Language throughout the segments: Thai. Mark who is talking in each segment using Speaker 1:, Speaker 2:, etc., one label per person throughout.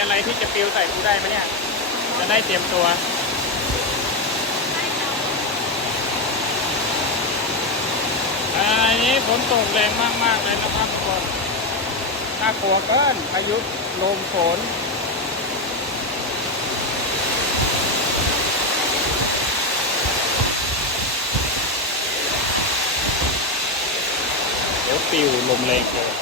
Speaker 1: อะไรที่จะปิวใส่กูได้ไหมเนี่ย จะได้เตรียมตัว อันนี้ฝนตกแรงมาก ๆ เลยนะครับทุกคนน่ากลัวเกินพายุลมฝนเดี๋ยวปิวลมแรงเกิน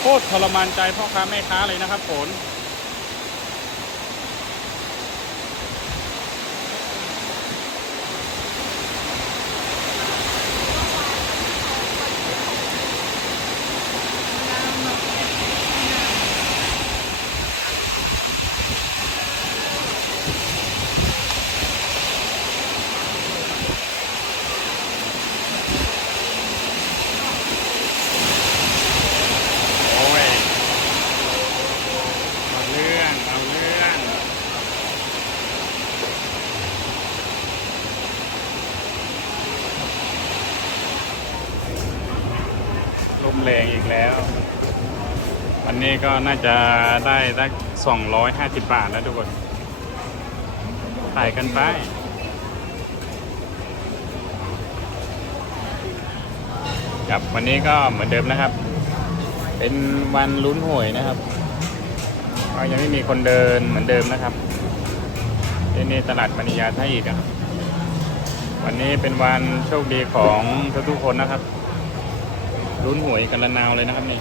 Speaker 1: โคตรทรมานใจพ่อค้าแม่ค้าเลยนะครับฝน โอ้ย เอาเรื่อง เอาเรื่อง ล มแรงอีกแล้ว วันนี้ก็น่าจะได้สัก250บาทแล้วทุกคนถ่ายกันไปครับวันนี้ก็เหมือนเดิมนะครับ เป็นวันลุ้นหวยนะครับก็ยังไม่มีคนเดินเหมือนเดิมนะครับที่นี่ตลาดมณียาท่าอิฐนะครับ วันนี้เป็นวันโชคดีของทุกๆคนนะครับ ลุ้นหวยกันละนาวเลยนะครับนี่